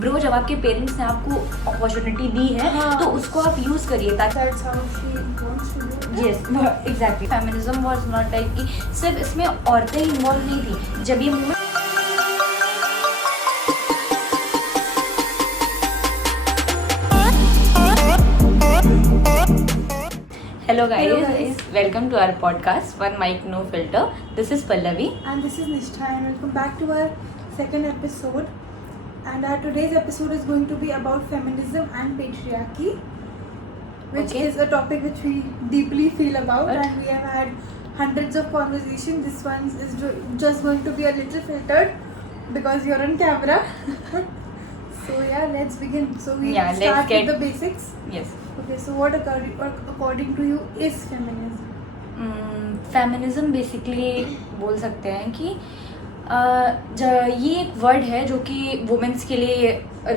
Bro जब आपके parents ने आपको अपॉर्चुनिटी दी है हाँ. तो उसको आप यूज़ करिए ताकि That's how she wants to do it. Yes exactly feminism was not like कि सिर्फ इसमें औरतें इन्वॉल्व नहीं थी जब ये movement Hello guys, welcome to our podcast One Mic No Filter. This is Pallavi. And this is Nishtha, and welcome back to our second episode. And our today's episode is going to be about feminism and patriarchy, which Okay. is a topic which we deeply feel about, What? and we have had hundreds of conversations. This one is just going to be a little filtered because you're on camera. So yeah, let's begin. So we Yeah, let's start get- with the basics. Yes. Okay, so what according to you is feminism? Feminism basically बोल सकते हैं कि ये एक word है जो कि women's के लिए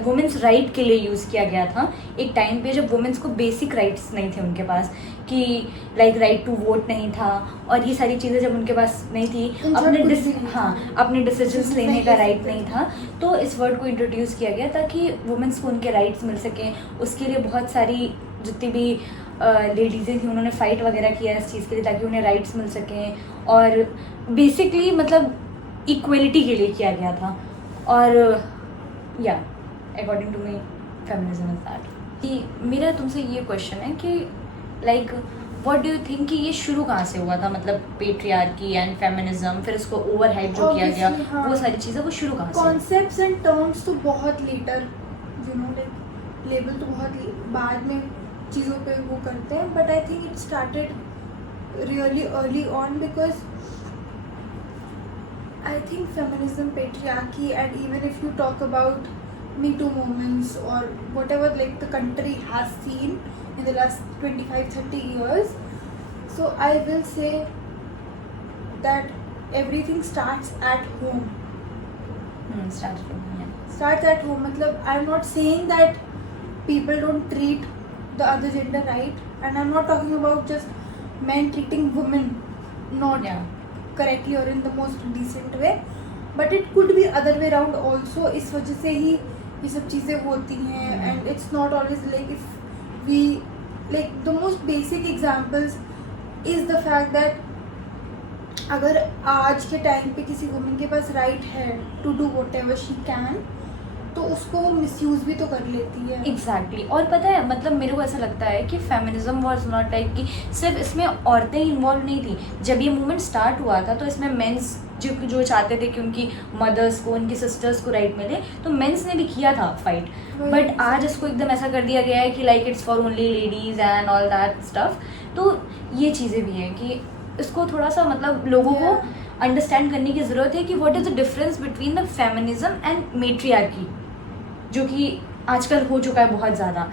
वुमेंस राइट के लिए यूज़ किया गया था एक टाइम पे जब वुमेंस को बेसिक राइट्स नहीं थे उनके पास कि लाइक राइट टू वोट नहीं था और ये सारी चीज़ें जब उनके पास नहीं थी अपने डिसीजंस लेने का राइट नहीं था तो इस वर्ड को इंट्रोड्यूस किया गया ताकि वुमेंस को उनके राइट्स मिल सकें उसके लिए बहुत सारी जितनी भी लेडीज़ें थी उन्होंने फ़ाइट वगैरह किया इस चीज़ के लिए ताकि उन्हें राइट्स मिल सकें और बेसिकली मतलब इक्वलिटी के लिए किया गया था और या according to me feminism is that कि मेरा तुमसे ये क्वेश्चन है कि like what do you think कि ये शुरू कहाँ से हुआ था मतलब पेट्रियार्की एंड फेमिनिज्म फिर इसको ओवर हाइप जो किया गया Obviously, हाँ. वो सारी चीज़ें वो शुरू कहाँ से कॉन्सेप्ट्स एंड टर्म्स तो बहुत लेटर लाइक लेबल तो बहुत बाद में चीज़ों पे वो करते हैं but I think it started really early on because I think feminism, patriarchy, and even if you talk about Me Too movements or whatever like the country has seen in the last 25-30 years, so I will say that everything starts at home. start from here. Starts at home. मतलब I'm not saying that people don't treat the other gender right, and I'm not talking about just men treating women not Yeah. correctly or in the most decent way, but it could be other way around also. इस वजह से ही ये सब चीज़ें होती हैं and it's not always like if we like the most basic examples is the fact that अगर आज के टाइम पे किसी वुमेन के पास राइट है to do whatever she can तो उसको वो मिसयूज़ भी तो कर लेती है. एग्जैक्टली और पता है मतलब मेरे को ऐसा लगता है कि फेमिनिज्म वाज नॉट लाइक कि सिर्फ इसमें औरतें इन्वॉल्व नहीं थी जब ये मूवमेंट स्टार्ट हुआ था तो इसमें मेंस जो चाहते थे कि उनकी मदर्स को उनकी सिस्टर्स को राइट मिले तो मेंस ने भी किया था फाइट बट आज इसको एकदम ऐसा कर दिया गया है कि like it's for only ladies and all that stuff तो ये चीज़ें भी हैं कि इसको थोड़ा सा मतलब लोगों को अंडरस्टैंड करने की ज़रूरत है कि what is the difference between the feminism and matriarchy जो कि आजकल हो चुका है बहुत ज़्यादा.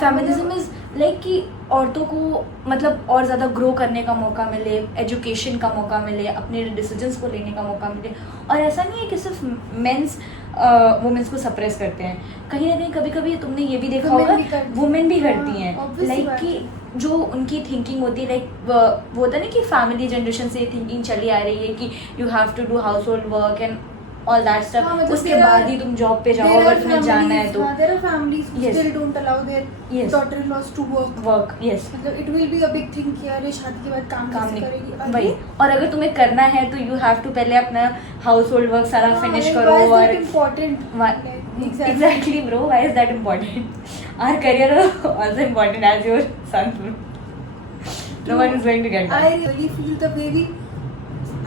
फेमिनिज्म इज़ लाइक कि औरतों को मतलब और ज़्यादा ग्रो करने का मौका मिले एजुकेशन का मौका मिले अपने डिसीजंस को लेने का मौका मिले और ऐसा नहीं है कि सिर्फ मेंस वुमेंस को सप्रेस करते हैं कहीं ना कहीं कभी कभी तुमने ये भी देखा होगा वुमेन भी करती हैं लाइक कि जो उनकी थिंकिंग होती है लाइक वो होता है ना कि फैमिली जनरेशन से थिंकिंग चली आ रही है कि you have to do household work and all that stuff उसके बाद ही तुम जॉब पे जाओ अगर तुम्हें जाना है तो there are families who Yes. still don't allow their Yes. daughter-in-laws to work. Work yes मतलब it will be a big thing कि अरे शादी के बाद काम कैसे करेगी. वही और अगर तुम्हें करना है तो यू हैव टू पहले अपना हाउस होल्ड वर्क सारा फिनिश करो और important. Exactly bro why is that important our career also important as your son no one is going to get I really feel the way we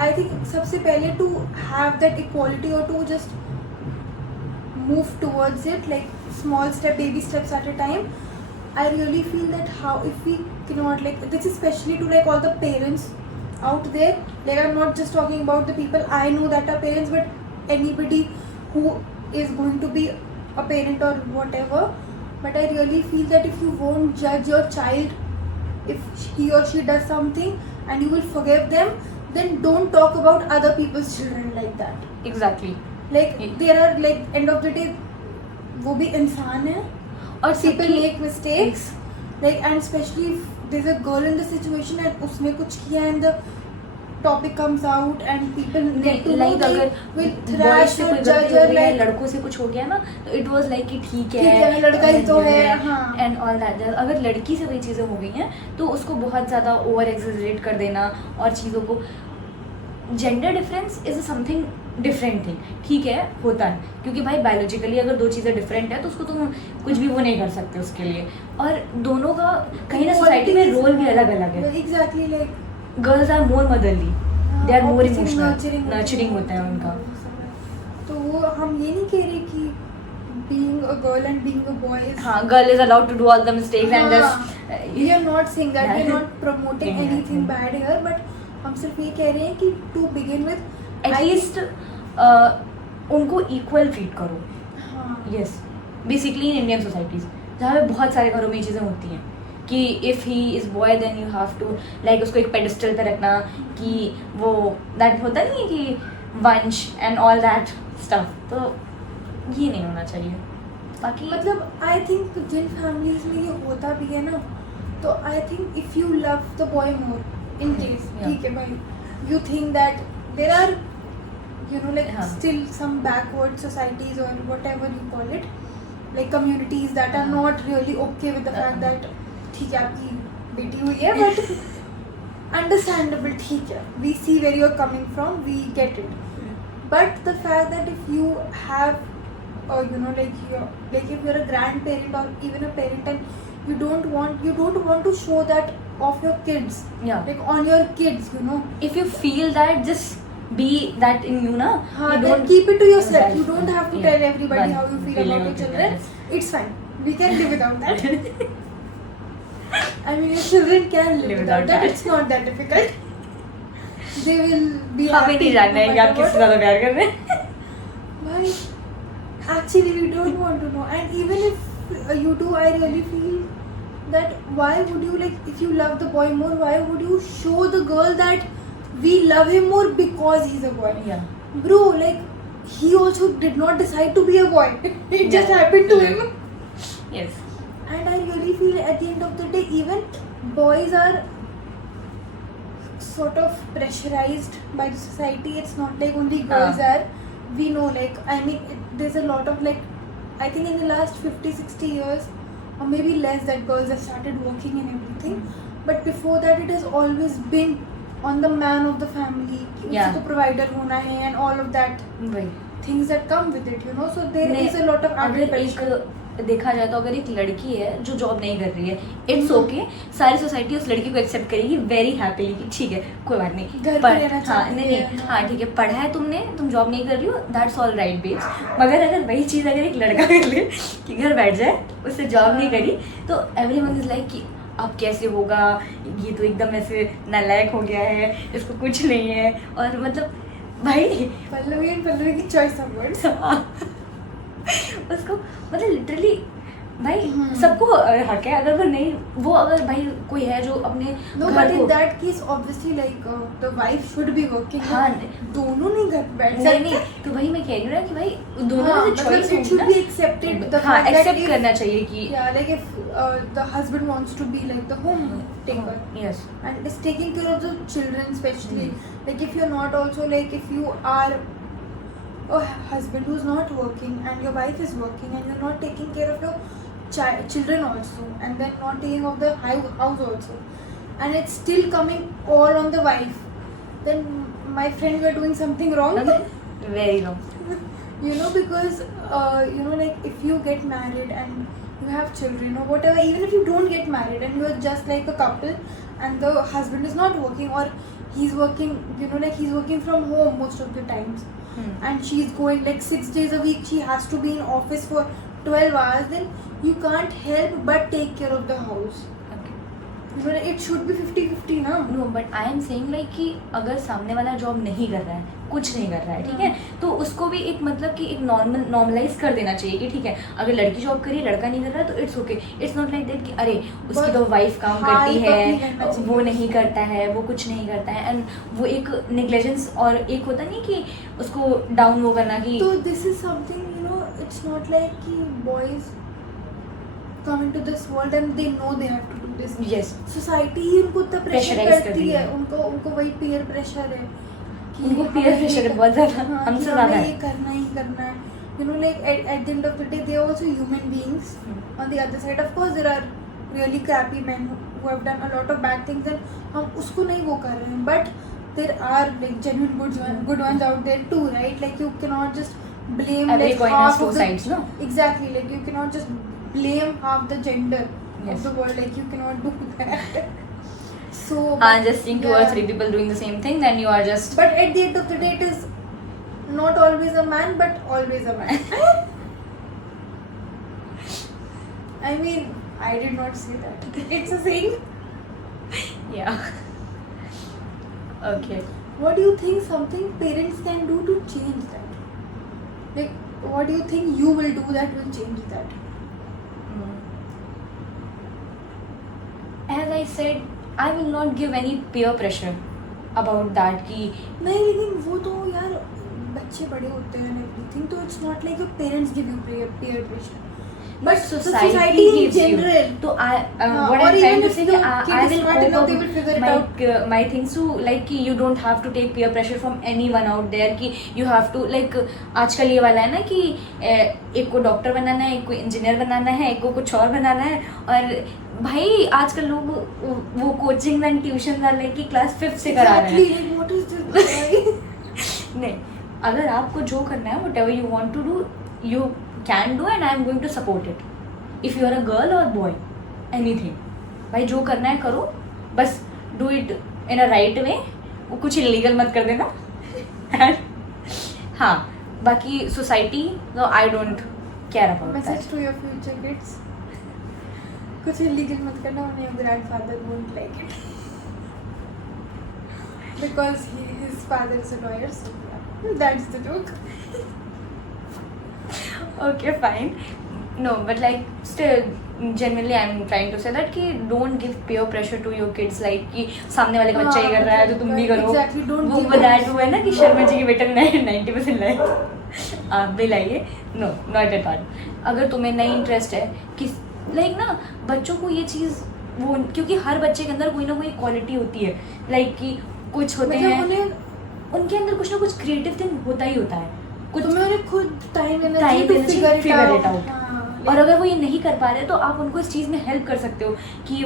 I think सबसे पहले to have that equality or to just move towards it like small step baby steps at a time. I really feel that how if we cannot like this is especially to like all the parents out there like I'm not just talking about the people I know that are parents but anybody who is going to be a parent or whatever but I really feel that if you won't judge your child if he or she does something and you will forgive them then don't talk about other people's children like that. Exactly Like there are like end of the day वो भी इंसान है और people make mistakes like and especially if there's a girl in the situation and उसने कुछ किया and the topic comes out and people get to know, like they अगर will boys thrash से or कोई judge गलती हो or गई है, like लड़कों से कुछ हो गया ना, तो इट वाज लाइक कि ठीक ठीक है, लड़का ही तो है, हाँ। And all that. अगर लड़की से वही चीज़ें हो गई हैं तो उसको बहुत ज़्यादा ओवर एक्सेजरेट कर देना और चीज़ों को, gender difference is something different thing, ठीक है होता है, क्योंकि भाई बायोलॉजिकली अगर दो चीज़ें डिफरेंट है तो उसको तुम कुछ भी वो नहीं कर सकते उसके लिए, और दोनों का कहीं ना सोसाइटी में रोल भी अलग अलग है। Exactly like girls are more motherly, they are more obviously emotional, nurturing होता है उनका। तो वो हम ये नहीं कह रहे कि being a girl and being a boy is हाँ, girl is allowed to do all the mistakes and हाँ, just we are not saying that, we are not promoting Yeah. anything bad here, but हम सिर्फ ये कह रहे हैं कि to begin with at least उनको इक्वल ट्रीट करो। हाँ yes, basically in Indian societies जहाँ पे बहुत सारे घरों में ये चीज़ें होती हैं कि if he is boy then you have to like उसको एक पेडिस्टल पे रखना, कि वो दैट होता नहीं है कि वंश एंड ऑल दैट स्टफ, तो ये नहीं होना चाहिए। बाकी मतलब आई थिंक जिन फैमिलीज में ये होता भी है ना, तो I think if you love the boy more in case, Yeah. ठीक है भाई, you think that there are you know like हाँ. still some backward societies or whatever you call it, like communities that are हाँ. not really okay with the fact हाँ. that ठीक है आपकी बेटी हुई है, but understandable, ठीक है, we see where you are coming from, we get it, but the fact that if you have you know like if you're a grandparent or even a parent and you don't want to show that of your kids, Yeah. like on your kids, you know, if you feel that, just be that in you na, हाँ, you then don't keep it to yourself. Right. You don't have to Yeah. tell everybody But how you feel feeling about your okay, children. yes. It's fine. We can live without that. I mean, your children can live without that. It's not that difficult. They will be हमें happy. नहीं जानना है कि आप किससे ज़्यादा प्यार कर रहे हैं। Why? Actually, we don't want to know. And even if you do, I really feel that why would you, like, if you love the boy more, why would you show the girl that we love him more because he's a boy? Yeah. Bro, like, he also did not decide to be a boy. It just Yeah. happened to him. Yes. And I really feel at the end of the day, even boys are sort of pressurized by the society. It's not like only girls are. We know, like, I mean, there's a lot of, like, I think in the last 50-60 years or maybe less that girls have started working and everything. But before that, it has always been on the man of the family. Yeah. उसको provider होना है and all of that वही। things that come with it, you know. So there नहीं, is a lot of added अगर pressure. एक देखा जाए तो अगर एक लड़की है जो जॉब नहीं कर रही है, इट्स ओके, सारी सोसाइटी उस लड़की को एक्सेप्ट करेगी वेरी हैप्पीली कि ठीक है कोई बात नहीं, घर पे पर रहना हाँ चाहती नहीं है, नहीं हाँ। हाँ ठीक है, पढ़ा है तुमने, तुम जॉब नहीं कर रही हो, दैट्स ऑल राइट बेच। मगर अगर वही चीज़ अगर एक लड़का कर ले कि घर बैठ जाए, उससे जॉब नहीं करी, तो एवरीवन इज लाइक कि अब कैसे होगा, ये तो एकदम ऐसे नालायक हो गया है, इसको कुछ नहीं है, और मतलब भाई पल्लवी की choice of words. उसको मतलब लिटरली भाई हम्म। सबको हक है, अगर वो नहीं, वो अगर भाई कोई है जो अपने No, घर but को, in that case, obviously, like the wife should be working. हाँ दोनों नहीं घर पे बैठ नहीं सकते. नहीं, तो वही मैं कह रही हूँ ना कि भाई दोनों हाँ, में से मतलब choice it should be accepted. The हाँ fact that एक्सेप्ट if- करना चाहिए कि Yeah, like if the husband wants to be like the hometaker yes and is taking care of the children, especially like if you're not also like if you are a husband who's not working and your wife is working and you're not taking care of your children also, and then not taking of the house also, and it's still coming all on the wife, then my friend, you're doing something wrong. Very long. You know, because you know, like if you get married and you have children or whatever, even if you don't get married and you're just like a couple and the husband is not working or he's working, you know, like he's working from home most of the times, and she's going like 6 days a week, she has to be in office for 12 hours, then you can't help but take care of the house. You know, it should be 50-50 ना. No but I am saying like कि अगर सामने वाला job नहीं कर रहा है, कुछ नहीं कर रहा है, ठीक है, तो उसको भी एक मतलब कि एक नॉर्मलाइज कर देना चाहिए कि ठीक है अगर लड़की जॉब करी, लड़का नहीं कर रहा है तो it's okay, it's not like that कि अरे उसकी तो वाइफ काम करती है, वो नहीं करता है, वो कुछ नहीं करता है, एंड वो एक नेग्लिजेंस और एक होता नहीं कि उसको डाउन वो करना कि So this is something, you know, it's not like कि boys come into this world and they know they have to do this. Yes. Society ही उनको इतना प्रेशर Pressurize करती है, है। उनको वही पीयर प्रेशर है कि उनको हमें peer ये pressure है कर- बहुत ज़्यादा, हाँ, हमसे कि ज़्यादा हमें है। ये करना ही करना है. You know, like at the end of the day, they are also human beings. On the other side, of course, there are really crappy men who have done a lot of bad things, and हम उसको नहीं वो कर रहे हैं. But there are like genuine good ones out there too, right? Like you cannot just blame Every like coin has half two of the sides, no? exactly, like you cannot just blame half the gender Yes. of the world. Like you cannot do that. So Just seeing two or yeah. three people doing the same thing, then you are just. But at the end of the day, it is not always a man, but always a man. I mean, I did not say that. It's a saying. Yeah. Okay. What do you think something parents can do to change that? Like, what do you think you will do that will change that? As I said, I will not give any peer pressure about that कि नहीं, लेकिन वो तो यार बच्चे बड़े होते हैं and everything, तो it's not like your parents give you peer pressure. But society in gives general. you. So what or I'm trying even to if say the कि I kid is will smart cope enough, up they will figure it out. my things to like कि you don't have to take peer pressure from anyone out there कि you have to like आजकल ये वाला है ना कि एक को डॉक्टर बनाना है, एक को इंजीनियर बनाना है, एक को कुछ और बनाना है. और भाई आजकल लोग वो कोचिंग एंड ट्यूशन वाले की क्लास 5th से करा रहे हैं. Exactly, like what is this? नहीं, अगर आपको जो करना है whatever you want to do you can do and I am going to support it. If you are a girl or boy, anything. भाई जो करना है करो, बस do it in a right way. वो कुछ illegal मत कर देना. हाँ, बाकी society, no, I don't care about that. Message to your future kids. कुछ illegal मत करना, और your grandfather won't like it. Because his father is a lawyer, so yeah. That's the joke. Okay, fine. No, but like still genuinely I'm trying to say that कि don't give peer pressure to your kids like कि सामने वाले का बच्चा ये कर रहा है तो तुम भी करो. Exactly, don't वो give that वो है ना कि शर्मा जी के बेटे ने 90% लाए, आप भी लाइए. No, not at all. अगर तुम्हें नहीं इंटरेस्ट है कि लाइक ना बच्चों को ये चीज़ वो क्योंकि हर बच्चे के अंदर कोई ना कोई क्वालिटी होती है लाइक कि कुछ होते हैं उन्हें उनके अंदर कुछ ना कुछ क्रिएटिव थिंग होता ही होता है. कुछ तुम्हें उन्हें खुद time Time energy to energy, figure figure it it out. Out. और अगर वो ये नहीं कर पा रहे तो आप उनको इस चीज़ में हेल्प कर सकते हो कि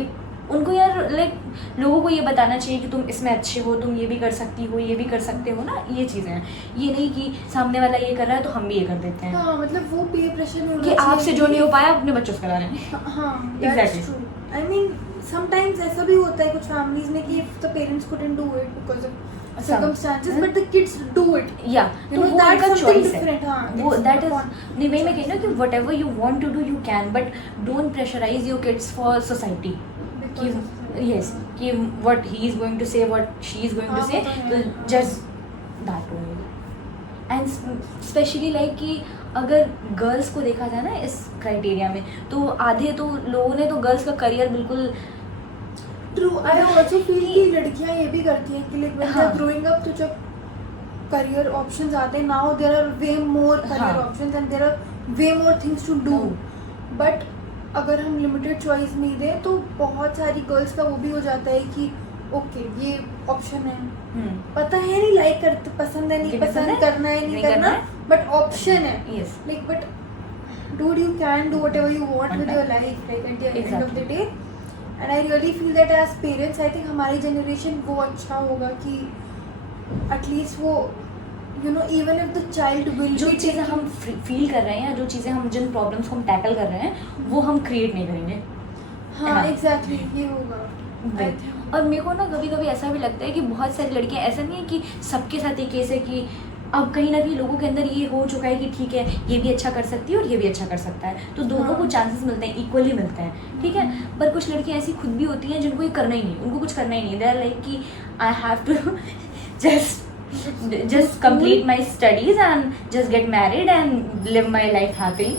उनको यार लाइक लोगों को ये बताना चाहिए कि तुम इसमें अच्छे हो, तुम ये भी कर सकती हो, ये भी कर सकते हो ना. ये चीज़ें हैं, ये नहीं कि सामने वाला ये कर रहा है तो हम भी ये कर देते हैं हाँ, मतलब वो पीयर प्रेशर में कि आपसे जो नहीं हो पाया अपने बच्चों से करा रहे हैं. हाँ, Exactly. that's true. I mean, sometimes ऐसा भी होता है कुछ families में कि if the parents couldn't do it because of circumstances, but the kids do it. या You तो know, वो that's उनका something चॉइस है. different, हाँ, वो it's दैट इज upon- नहीं वही मैं कह रही हूँ कि whatever you want to do you can but don't pressurise your kids for society कि Because of- यस कि what he is going to say, what she is going to हाँ, say, वो तो तो है. just that only. And specially like कि अगर girls को देखा जाए ना इस क्राइटेरिया में तो आधे तो लोगों ने तो गर्ल्स का करियर बिल्कुल True, I also feel कि लड़कियां ये भी करती हैं कि like when हाँ. they're growing up तो जब career options आते हैं, now there are way more career हाँ. options and there are way more things to do. But अगर हम limited choice नहीं दें तो बहुत सारी girls का वो भी हो जाता है कि okay ये option है, पता है नहीं like करते पसंद है नहीं कि पसंद पसंद है, करना है नहीं नहीं करना, करना but option है. Yes Like but dude, you can do whatever you want with your life, like at the end of the Exactly. day. And I really feel that as parents, I think हमारी generation वो अच्छा होगा कि at least वो you know even if the child will जो be चीज़ें taking- हम feel कर रहे हैं या जो चीज़ें हम जिन प्रॉब्लम्स को हम टैकल कर रहे हैं वो हम क्रिएट नहीं करेंगे. हाँ हाँ. exactly ये होगा. I Right. think. और मेरे को ना कभी कभी ऐसा भी लगता है कि बहुत सारी लड़कियां ऐसा नहीं है कि सबके साथ ये केस है कि अब कहीं ना कहीं लोगों के अंदर ये हो चुका है कि ठीक है ये भी अच्छा कर सकती है और ये भी अच्छा कर सकता है तो दोनों हाँ. को चांसेस मिलते हैं इक्वली मिलते हैं ठीक है. पर कुछ लड़कियां ऐसी खुद भी होती हैं जिनको ये करना ही नहीं, उनको कुछ करना ही नहीं. दे आर लाइक कि I have to just complete my studies and just get married and live my life happily.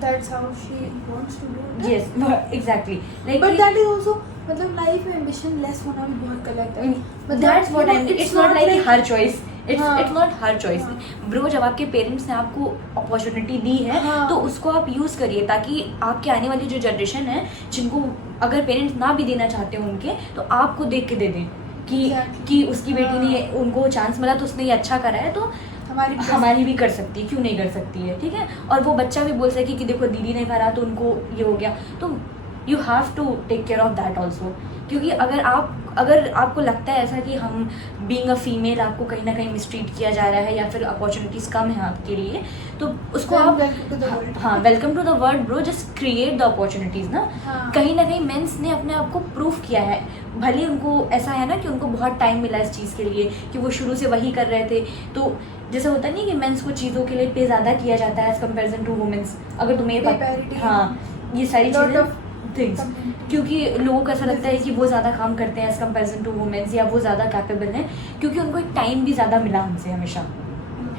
That's how she wants to do it. Yes, exactly. Like But that is also मतलब life में ambition less होना भी बहुत गलत है. मतलब that's what you know, I mean. It's not like her choice it's not her choice bro. जब आपके पेरेंट्स ने आपको अपॉर्चुनिटी दी है हाँ. तो उसको आप यूज़ करिए, ताकि आपके आने वाली जो जनरेशन है, जिनको अगर पेरेंट्स ना भी देना चाहते हो उनके, तो आपको देख के दे दें कि Exactly. कि उसकी बेटी हाँ. ने, उनको चांस मिला तो उसने ये अच्छा करा है, तो हमारी भी कर सकती है, क्यों नहीं कर सकती है, ठीक है। और वो बच्चा भी बोल सके कि देखो दीदी ने करा तो उनको ये हो गया, तो you have to take care of that also. क्योंकि अगर आपको लगता है ऐसा कि हम बीइंग अ फीमेल आपको कहीं ना कहीं मिसट्रीट किया जा रहा है या फिर अपॉर्चुनिटीज़ कम है आपके लिए, तो उसको आप हाँ welcome to the world bro, just create the opportunities ना। हाँ. कहीं ना कहीं मेंस ने अपने आप को प्रूव किया है, भले उनको ऐसा है ना कि उनको बहुत टाइम मिला इस चीज़ के लिए कि वो शुरू से वही कर रहे थे, तो जैसा होता नहीं कि मेंस को चीज़ों के लिए पे ज़्यादा किया जाता है एज कम्पेरिजन टू वुमेंस। अगर तुम्हें Parity. हाँ ये सारी Lot चीज़ें of थिंग्स, क्योंकि लोगों को ऐसा लगता है कि वो ज़्यादा काम करते हैं एज कम्पेरिजन टू वुमेन्स, या वो ज़्यादा कैपेबल हैं क्योंकि उनको एक टाइम भी ज़्यादा मिला हमसे हमेशा,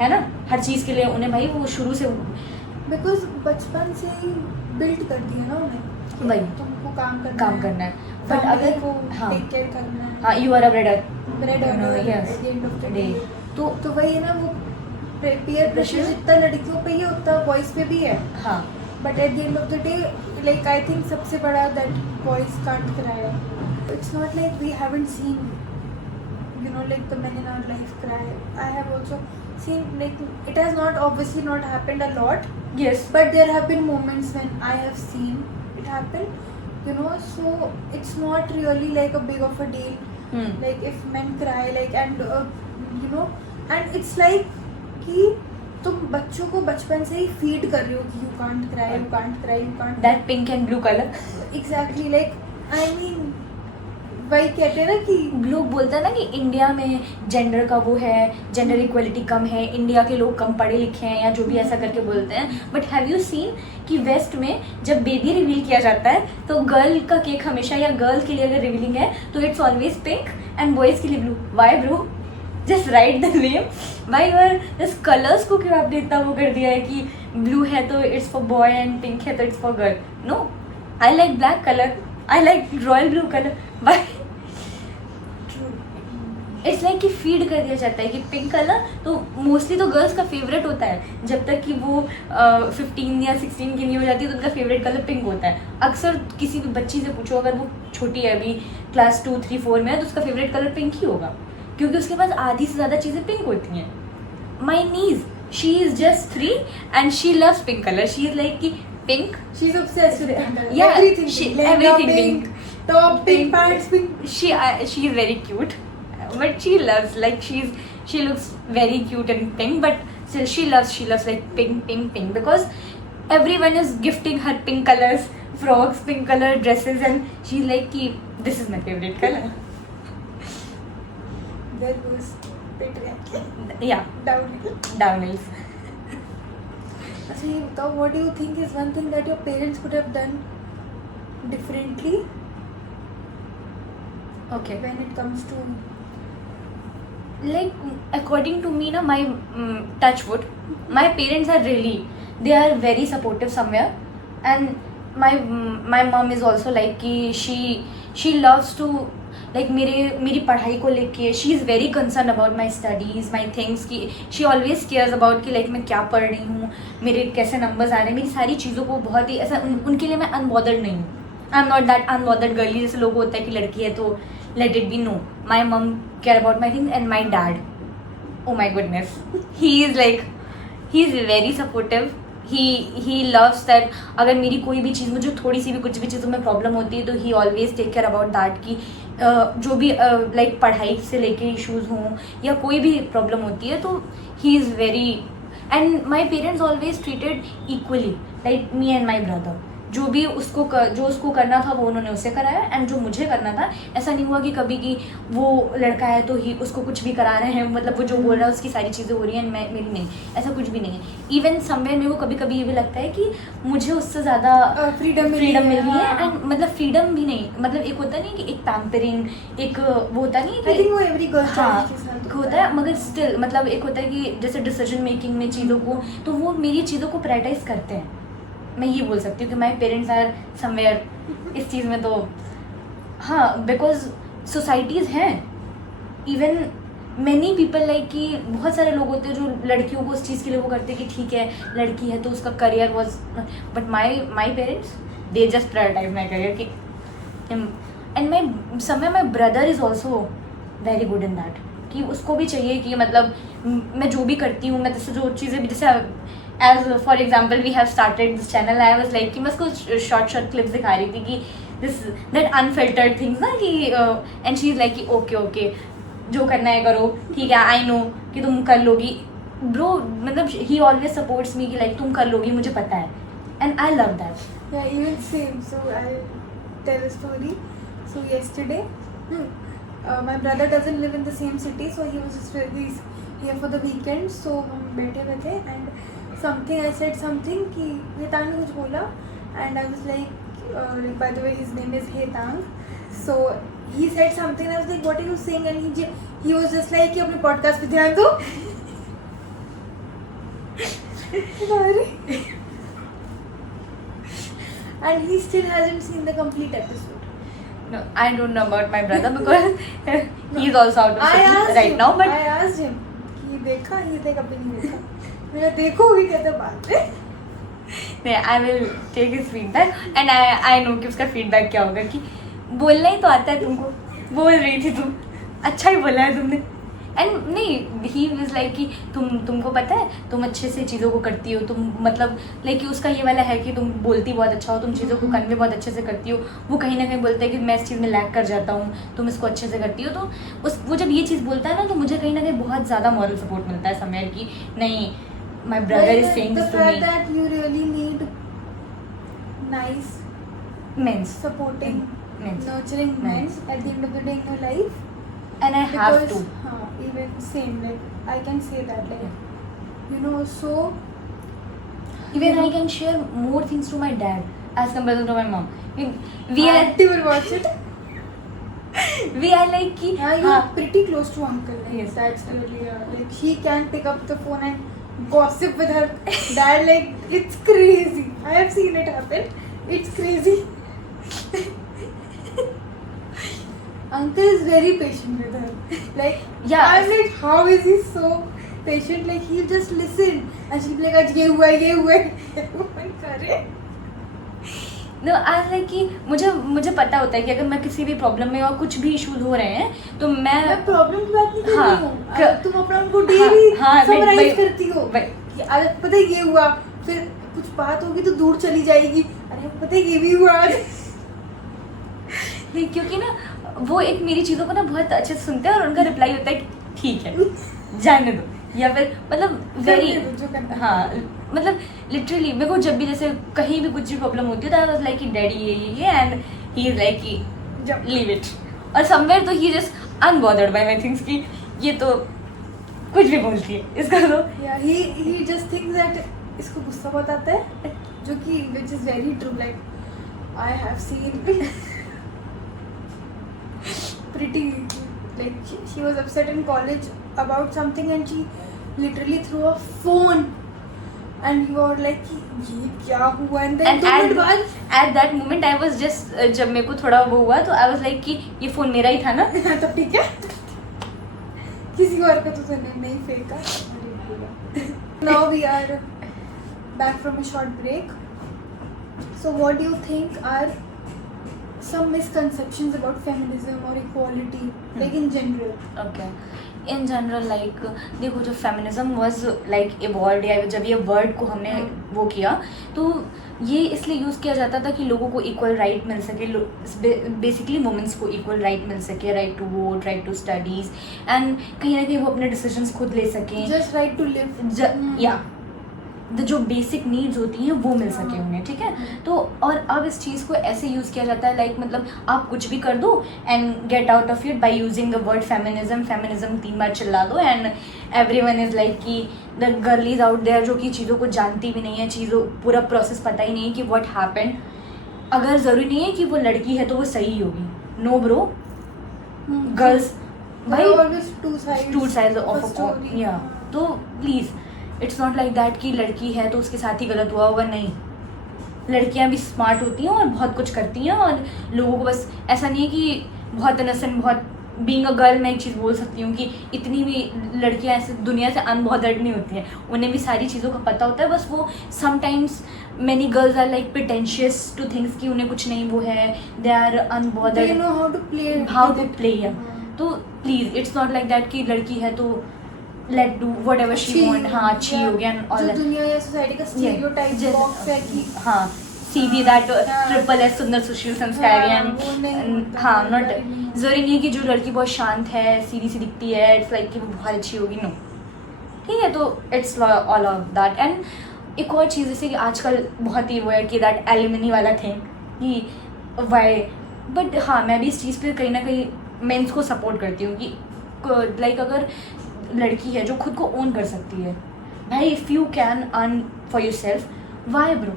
है ना, हर चीज़ के लिए उन्हें भाई वो शुरू से बिकॉज बचपन से ही बिल्ड कर दिया ना उन्हें, वही तुमको काम करना है। बट family अगर को हाँ टेक केयर करना है, हाँ you are a breader bread you know, earner yes. at the end of the Day. day. तो वही है ना, वो peer pressure जितना लड़कियों पे ही है उतना बॉयज पे भी है, हाँ but at the end of the day like I think सबसे बड़ा that boys can't cry. It's not like we haven't seen you know like the men in our life cry. I have also seen, like it has not obviously not happened a lot, yes but there have been moments when I have seen it happen, you know, so it's not really like a big of a deal. Like if men cry like and you know, and it's like कि तुम बच्चों को बचपन से ही feed कर रहे हो कि you can't cry, you can't cry, you can't. that pink and blue color Exactly, like I mean वही कहते हैं ना कि लोग बोलते हैं ना कि इंडिया में जेंडर का वो है, जेंडर इक्वलिटी कम है, इंडिया के लोग कम पढ़े लिखे हैं या जो भी ऐसा करके बोलते हैं। बट हैव यू सीन कि वेस्ट में जब बेबी रिवील किया जाता है तो गर्ल का केक हमेशा, या गर्ल के लिए अगर रिवीलिंग है तो it's always pink and boys के लिए blue. Y bro, just right the name, why you're just colours को क्यों आपने इतना वो कर दिया है कि ब्लू है तो it's for boy and pink है तो it's for girl. No, I like black colour, I like royal blue colour. Why it's like कि फीड कर दिया जाता है कि पिंक कलर तो मोस्टली तो गर्ल्स का फेवरेट होता है, जब तक कि वो 15 या 16 की नहीं हो जाती तो उनका फेवरेट कलर पिंक होता है। अक्सर किसी भी बच्ची से पूछो, अगर वो छोटी है अभी क्लास 2, 3, 4 में है, तो उसका फेवरेट कलर पिंक ही होगा, क्योंकि उसके पास आधी से ज़्यादा चीज़ें पिंक होती हैं। My niece, she is just 3 and she loves pink colour. She is like कि pink, she's obsessed with pink color. Yeah, everything she- pink. Lehenga everything pink, top pink, pants pink. she is very cute, but she loves, like she looks very cute in pink, but still she loves like pink because everyone is gifting her pink colors, frocks, pink color dresses, and she's like कि this is my favorite color. There goes patriarchy. Yeah, downhills. अच्छा ये बताओ, what do you think is one thing that your parents could have done differently Okay, when it comes to like according to me na, my touch wood, my parents are really, they are very supportive somewhere, and my mom is also like कि she loves to like मेरी पढ़ाई को लेके she is very concern about my studies, my things की she always cares about कि like मैं क्या पढ़ रही हूँ, मेरे कैसे नंबर्स आ रहे हैं, मेरी सारी चीज़ों को बहुत ही ऐसा उनके लिए मैं अनबॉदर्ड नहीं हूँ। I am not that unbothered girly जैसे लोग होता है कि लड़की है तो let it be. No, my mom care about my things, and my dad, oh my goodness, he's very supportive. He loves that अगर मेरी कोई भी चीज़, मुझे थोड़ी सी भी कुछ भी चीज़ों में प्रॉब्लम होती है तो he always take care about that कि जो भी लाइक पढ़ाई से लेके इश्यूज़ हों या कोई भी प्रॉब्लम होती है तो he is very, and my parents always treated equally like me and my brother. जो उसको करना था वो उन्होंने उससे कराया, एंड जो मुझे करना था ऐसा नहीं हुआ कि कभी कि वो लड़का है तो ही उसको कुछ भी करा रहे हैं, मतलब वो जो बोल रहा है उसकी सारी चीज़ें हो रही हैं मेरी नहीं, ऐसा कुछ भी नहीं है। इवन समवेयर मेरे को कभी कभी ये भी लगता है कि मुझे उससे ज़्यादा फ्रीडम मिल रही है, एंड मतलब फ्रीडम भी नहीं, मतलब एक होता नहीं कि एक पैम्परिंग, एक वो होता नहीं I think वो every girl हाँ के साथ होता है, मगर स्टिल मतलब एक होता है कि जैसे डिसीजन मेकिंग में चीज़ों को, तो वो मेरी चीज़ों को प्रायोरिटाइज करते हैं। मैं ये बोल सकती हूँ कि माई पेरेंट्स आर समवेयर इस चीज़ में, तो हाँ बिकॉज सोसाइटीज़ हैं, इवन मैनी पीपल लाइक कि बहुत सारे लोग होते हैं जो लड़कियों को उस चीज़ के लिए वो करते हैं कि ठीक है लड़की है तो उसका career was, but my parents they just prioritise my career कि and my brother is also very good in that कि उसको भी चाहिए कि मतलब मैं जो भी करती हूँ मैं जैसे जो चीज़ें भी जैसे as for example we have started this channel I was like कि मैं उसको शॉर्ट क्लिप्स दिखा रही थी कि दिस दैट अनफिल्टर्ड थिंग्स ना कि एंड शी इज़ लाइक कि ओके जो करना है करो ठीक है आई नो कि तुम कर लोगी ब्रो, मतलब ही ऑलवेज सपोर्ट्स मी कि लाइक तुम कर लोगी मुझे पता है and I love that. Yeah, even same. So I'll tell a story. So yesterday, my brother doesn't live in the same city, so he was just he's here for the weekend. So हम बैठे हुए थे and something I said something कि हेतांग ने कुछ बोला and I was like by the way his name is Hetang. So he said something and I was like what are you saying and he was just like कि अपने podcast पे ध्यान दो. Sorry. And he still hasn't seen the complete episode. No, I don't know about my brother because he is also out of city right now. But I asked him कि देखा he said कभी नहीं देखा. मैं देखो भी कहता बात है. नहीं, I will take his feedback and I know कि उसका feedback क्या होगा कि बोलना ही तो आता है तुमको, बोल रही थी तुम, अच्छा ही बोला है तुमने. एंड नहीं ही इज़ लाइक कि तुमको पता है तुम अच्छे से चीज़ों को करती हो, तुम मतलब लाइक उसका ये वाला है कि तुम बोलती बहुत अच्छा हो, तुम चीज़ों को कन्वे बहुत अच्छे से करती हो. वो कहीं ना कहीं बोलता है कि मैं इस चीज़ में लैग कर जाता हूँ, तुम इसको अच्छे से करती हो. तो वो जब ये चीज़ बोलता है ना तो मुझे कहीं ना कहीं बहुत ज़्यादा मॉरल सपोर्ट मिलता है समय की नहीं my brother is saying this to me. The fact that you really need nice, means supporting, means nurturing men at the end of the day in your life. and I have Because, to. even same like I can say that like you know so Even I can share more things to my dad as compared to my mom. We are auntie will watch it. we are like कि You're pretty close to uncle. Like, Yes. That's really like she can pick up the phone and gossip with her dad. Like it's crazy. I have seen it happen. It's crazy. Uncle is very patient with her. Like Yeah. I'm like, how is he so patient? Like he'll just listen and she'll be like, आज ये हुआ करे. No, आज like कि मुझे पता होता है कि अगर मैं किसी भी प्रॉब्लम में और कुछ भी इश्यूज हो रहे हैं तो मैं प्रॉब्लम की बात नहीं कर हाँ, रही हूँ. अगर तुम अपना उनको डेली समराइज करती हो कि आज पता है ये हुआ, फिर कुछ बात होगी तो दूर चली जाएगी, अरे पता है ये भी हुआ आज. नहीं क्योंकि ना वो एक मेरी चीज़ों को ना बहुत अच्छे से सुनते हैं और उनका रिप्लाई होता है कि ठीक है जाने दो या फिर मतलब वेरी जो करना है. हाँ मतलब लिटरली मेरे को जब भी जैसे कहीं भी कुछ भी प्रॉब्लम होती है तो आई वाज लाइक कि डैडी ये एंड ही इज लाइक कि जब लीव इट और समवेयर तो ही just unbothered bye my things कि ये तो कुछ भी बोलती है इसका तो या ही जस्ट थिंक्स दैट इसको गुस्सा बहुत आता है, जो कि which is very true. Like I have seen pretty like she was upset in college about something and she literally threw a phone and you are like ये क्या हुआ and then 2 मिनट बाद at that moment I was just जब मेरे को थोड़ा वो हुआ तो I was like कि ये फ़ोन मेरा ही था ना. तो ठीक है किसी और का तो तूने नहीं फेंका. Now we are back from a short break. So what do you think are some misconceptions about feminism or equality like in general? Okay. In general like देखो जो फेमिनिज्म वाज लाइक इवॉल्व या जब ये word को हमने वो किया तो ये इसलिए यूज़ किया जाता था कि लोगों को इक्वल राइट मिल सके, बेसिकली वुमेंस को इक्वल राइट मिल सके, right to vote, right to studies and कहीं ना कहीं वो अपने डिसीजंस खुद ले सकें, Just right to live. या जो बेसिक नीड्स होती हैं वो मिल सके उन्हें. ठीक है तो और अब इस चीज़ को ऐसे यूज़ किया जाता है लाइक मतलब आप कुछ भी कर दो and get out of it by using the word feminism 3 बार चिल्ला दो एंड एवरीवन इज़ लाइक कि the girl is out there जो कि चीज़ों को जानती भी नहीं है, चीज़ों पूरा प्रोसेस पता ही नहीं है कि व्हाट हैपेंड. अगर ज़रूरी नहीं है कि वो लड़की है तो वो सही होगी. नो ब्रो, गर्ल्स भाई two sides of a coin. या तो please it's not like that कि लड़की है तो उसके साथ ही गलत हुआ होगा. नहीं, लड़कियां भी स्मार्ट होती हैं और बहुत कुछ करती हैं और लोगों को बस ऐसा नहीं है कि बहुत इनोसेंट बहुत बीइंग अ गर्ल मैं एक चीज़ बोल सकती हूँ कि इतनी भी लड़कियाँ ऐसे दुनिया से अनबॉदर्ड नहीं होती हैं, उन्हें भी सारी चीज़ों का पता होता है, बस वो sometimes many girls are like pretentious to things कि उन्हें कुछ नहीं वो है, they are they unbothered know how to play how with to it. Play. तो please it's not like that कि लड़की है तो let do whatever she want, हाँ अच्छी हो गया जो ऑल दुनिया या सोसाइटी का स्टीरियोटाइप बॉक्स है कि हाँ सीधी दैट हाँ। ट्रिपल एस सुंदर सुशील संस्कारी हाँ, वो नहीं एंड होता, हाँ वो नॉट very नहीं। जरूरी नहीं है कि जो लड़की बहुत शांत है सीधी सी दिखती है इट्स लाइक कि वो बहुत अच्छी होगी, नो। ठीक है, तो it's all of that. And एक और चीज़ जैसे कि आजकल बहुत ही वो है कि दैट एलिमनी वाला थिंग कि वाई, बट हाँ मैं भी इस चीज़ पे कहीं ना कहीं मेंस को सपोर्ट करती हूँ कि लाइक अगर लड़की है जो खुद को ओन कर सकती है, भाई if you can earn for yourself why bro,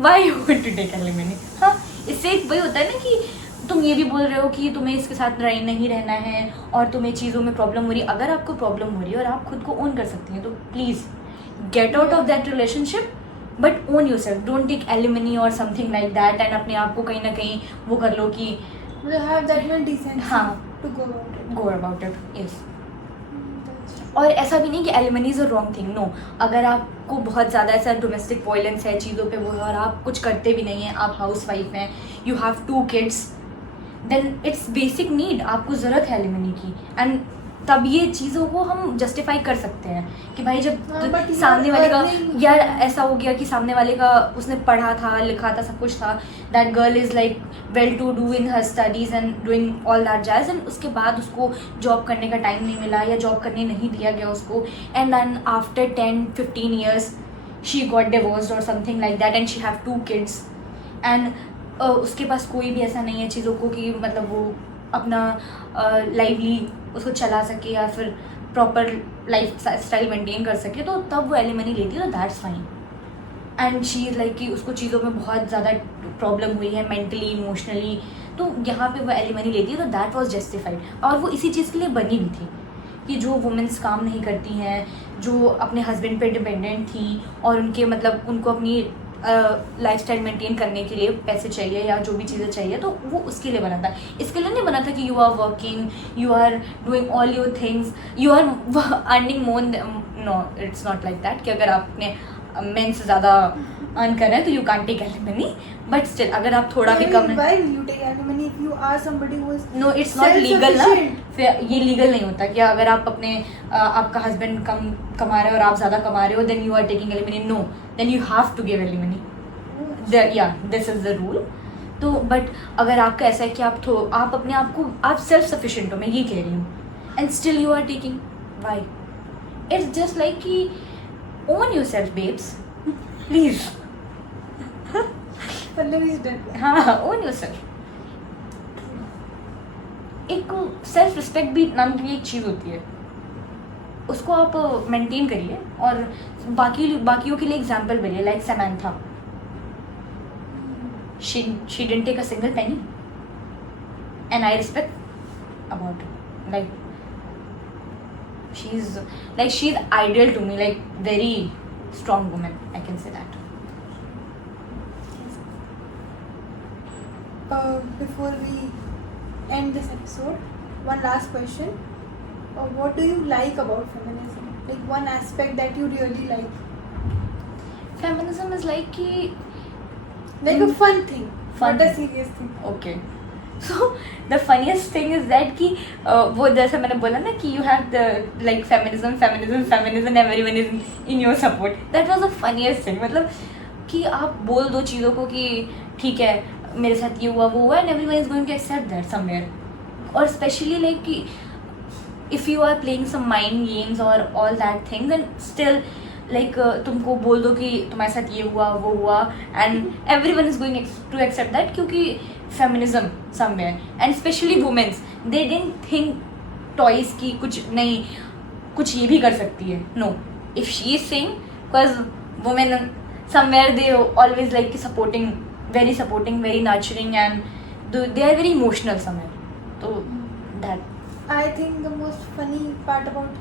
why you want to take alimony. हाँ इससे एक वही होता है ना कि तुम ये भी बोल रहे हो कि तुम्हें इसके साथ नहीं रहना है और तुम्हें चीज़ों में प्रॉब्लम हो रही है। अगर आपको प्रॉब्लम हो रही है और आप खुद को ओन कर सकती हैं तो please get out of that relationship, but own yourself, don't take alimony और समथिंग लाइक दैट एंड अपने आप को कहीं ना कहीं वो कर लो कि have that much decency हाँ to go about it. Go about it. Yes, That's और ऐसा भी नहीं कि alimony is a wrong thing, no. अगर आपको बहुत ज़्यादा ऐसा डोमेस्टिक वायलेंस है चीज़ों पे वो है और आप कुछ करते भी नहीं हैं, आप हाउस वाइफ हैं, you have 2 kids, then it's basic need, आपको ज़रूरत है एलिमनी की। एंड तब ये चीज़ों को हम जस्टिफाई कर सकते हैं कि भाई जब हाँ, but सामने you are वाले का earning- यार ऐसा हो गया कि सामने वाले का उसने पढ़ा था लिखा था सब कुछ था, that girl is like well to do in her studies and doing all that jazz, and उसके बाद उसको जॉब करने का टाइम नहीं मिला या जॉब करने नहीं दिया गया उसको, and then after 10-15 years she got divorced और something like that and she have 2 kids, and उसके पास कोई भी ऐसा नहीं है चीज़ों को कि मतलब वो अपना लाइवली उसको चला सके या फिर प्रॉपर लाइफ स्टाइल मेंटेन कर सके, तो तब वो एलिमनी लेती है, तो that's fine. And she is like कि उसको चीज़ों में बहुत ज़्यादा प्रॉब्लम हुई है मेंटली इमोशनली, तो यहाँ पे वो एलिमनी लेती है, तो दैट वाज जस्टिफाइड। और वो इसी चीज़ के लिए बनी भी थी कि जो वुमेंस काम नहीं करती हैं, जो अपने हस्बैंड पे डिपेंडेंट थी और उनके मतलब उनको अपनी लाइफस्टाइल मेंटेन करने के लिए पैसे चाहिए या जो भी चीज़ें चाहिए, तो वो उसके लिए बना था। इसके लिए नहीं बना था कि you are working, you are doing all your things, you are earning more, no it's not like that कि अगर आप अपने मेन से ज़्यादा अर्न कर रहे हैं तो you can't take alimony, but still अगर आप थोड़ा भी कम why will you take alimony if you are somebody who is no it's not legal ना, self-sufficient? फिर ये लीगल नहीं होता कि अगर आप अपने आपका हस्बैंड कम कमा रहे हो और आप ज़्यादा कमा रहे हो then you are taking alimony, no then you have to give alimony, या दिस इज़ द रूल। तो बट अगर आपका ऐसा है कि आप अपने आप को आप सेल्फ सफिशिएंट हो, मैं ये कह रही हूँ, and still you are taking, why? It's just like कि own yourself babes, please. Pallavi is done. हाँ ओन योर सेल्फ। एक सेल्फ रिस्पेक्ट भी नाम की एक चीज़ होती है, उसको आप मेंटेन करिए और बाकियों के लिए एग्जाम्पल बनिए, like Samantha, she didn't take a single penny and I respect about it, like she's ideal to me, like very strong woman, I can say that. Before we end this episode, one last question. What do you like about feminism? Like one aspect that you really like? Feminism is like कि Like a fun thing. Fun Not a thing. serious thing. Okay, so the funniest thing is that कि वो जैसे मैंने बोला ना कि you have the like feminism everyone is in your support, that was the funniest thing. मतलब कि आप बोल दो चीज़ों को कि ठीक है मेरे साथ ये हुआ वो हुआ and everyone is going to accept that somewhere, और स्पेशली लाइक कि if you are playing some mind games और all that things and still like तुमको बोल दो कि तुम्हारे साथ ये हुआ वो हुआ and everyone is going to accept that, क्योंकि feminism somewhere and specially womens they didn't think toys की कुछ नहीं, कुछ ये भी कर सकती है, no if she is saying, because women somewhere they always like supporting, very nurturing and they are very emotional somewhere, तो that I think the most funny part about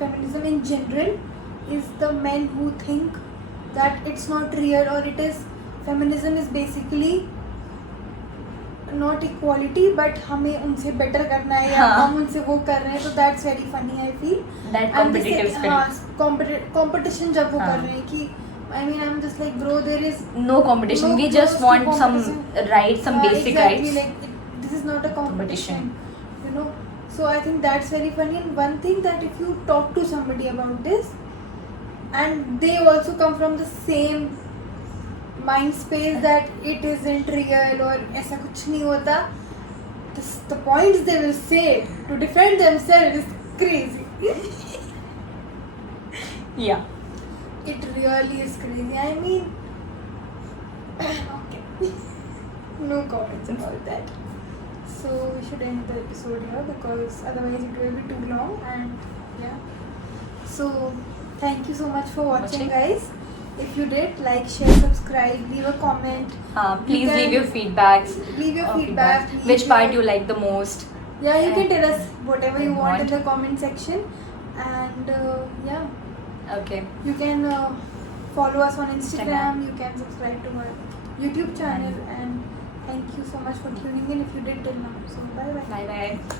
feminism in general is the men who think that it's not real, or it is feminism is basically not equality but हमें उनसे better करना है या हाँ. हम उनसे वो कर रहे हैं, तो that's very funny I feel. That competitive spirit. Competition जब वो हाँ. कर रहे हैं कि I mean I am just like bro there is No competition. No We just close to want some competition. rights, some basic exactly, rights. like this is not a competition, Competition. you know. So I think that's very funny. And one thing that if you talk to somebody about this and they also come from the same mind space that it isn't real or ऐसा कुछ नहीं होता, the points they will say to defend themselves is crazy. Yeah. It really is crazy. I mean, okay. No comments about that. So we should end the episode here because otherwise it will be too long. And yeah. So thank you so much for watching, guys. If you did, like, share, subscribe, leave a comment. Please can leave your feedbacks. Leave your feedback. leave Which part your- you like the most? Yeah, you can tell us whatever you want in Want. the comment section. And yeah. Okay. You can follow us on Instagram. Instagram. You can subscribe to our YouTube channel. And thank you so much for tuning in if you did till now. So bye bye. Bye bye.